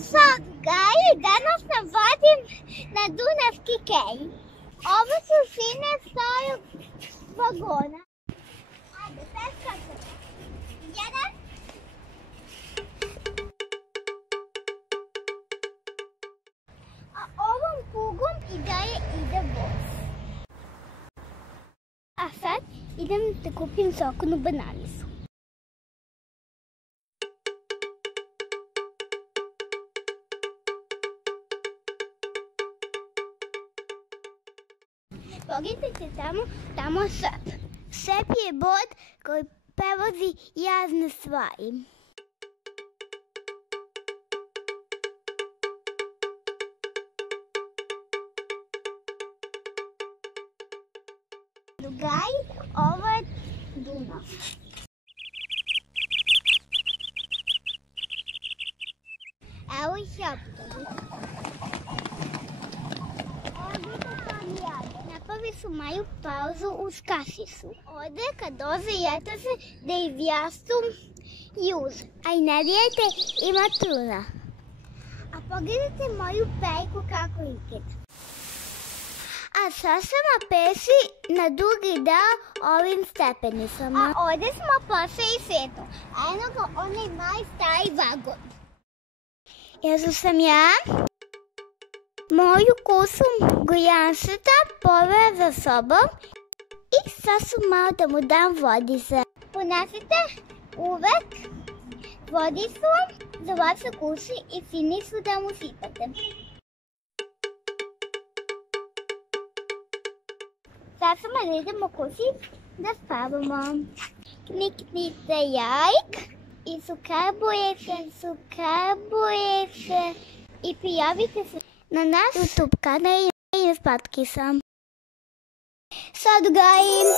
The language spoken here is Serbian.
Sad, Gaji, danas nam vodim na Dunavski kej. Ovo su šine starog vagona. Ajde, preskačemo. Jedan. A ovom pugom i dalje ide voz. A sad idem da kupim sokonu bananicu. Pogledajte tamo Sep. Sep je brod koji prevozi razne stvari. Drugari, ovo je Dunav. Evo ih autobus. Napravi su maju pauzu uz kašicu. Ovdje kad doze jete se da i vjastu juz. A i ne dijete ima tuna. A pogledajte moju pejku kako ikeda. A sad smo pešli na drugi deo ovim stepenicama. A ovdje smo pošli i svetom. A eno ga onaj mali stari vagon. Jezu sam ja moju kusu gojanšeta povela za sobom i sad su malo da mu dam vodice. Ponesite uvek vodicu za vaše kući i fini su da mu sipate. Sad samo da idemo kući da spavamo. Kliknite like i subscribe i prijavite se na naš YouTube kanal i spatki sam. Sad gajim!